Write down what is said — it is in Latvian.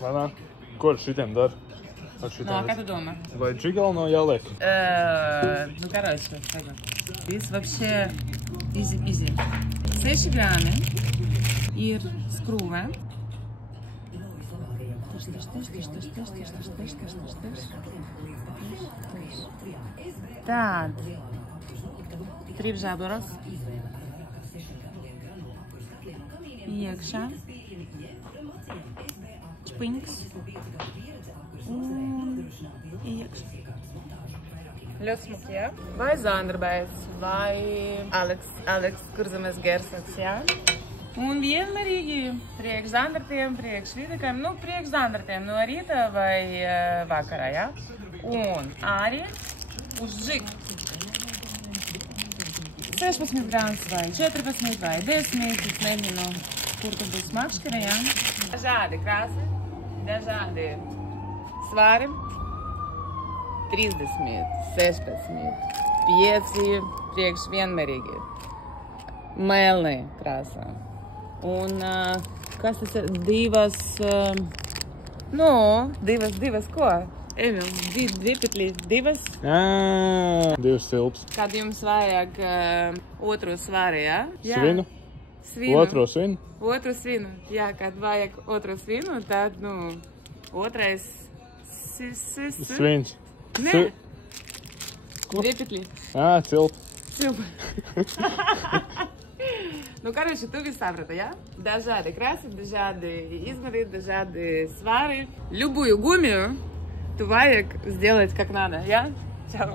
Vai nā? Ko ar šitiem dara? Kā tu domā? Vai džigala no jāliek? Ну, короче, здесь вообще изи. 6 грами ir skrūve. Tad tripžāboros iekšā, čpinks un iekšā. Ļoti smuki, jā? Vai Zanderbējs, vai Aleks Kurzemes Gersaks, jā? Un vienmērīgi priekš Zandertiem, priekš Videkam, nu priekš Zandertiem no rīta vai vakarā, jā? Un arī uz džigu. 16 grāmas vai 14 vai 10, es nezinu, kur tu būs makškara, jā? Dažādi krāsi, dažādi svari. 30, 16, 5 priekš vienmērīgi. Melni krāsā. Un kas tas ir? Divas ko? Emil, divi, divas? Divas silpas. Kad jums vajag otro svari, jā? Svinu? Otro svinu? Otru svinu, jā, kad vajag otru svinu, tad, otrais Svins. Nē. Ko? Divi. Cilpa. Ну, короче, tu visu saprati, jā? Dažādi krāsi, dažādi измеры, dažādi свары. Любую гумию tu vajag сделать как надо, jā? Čau!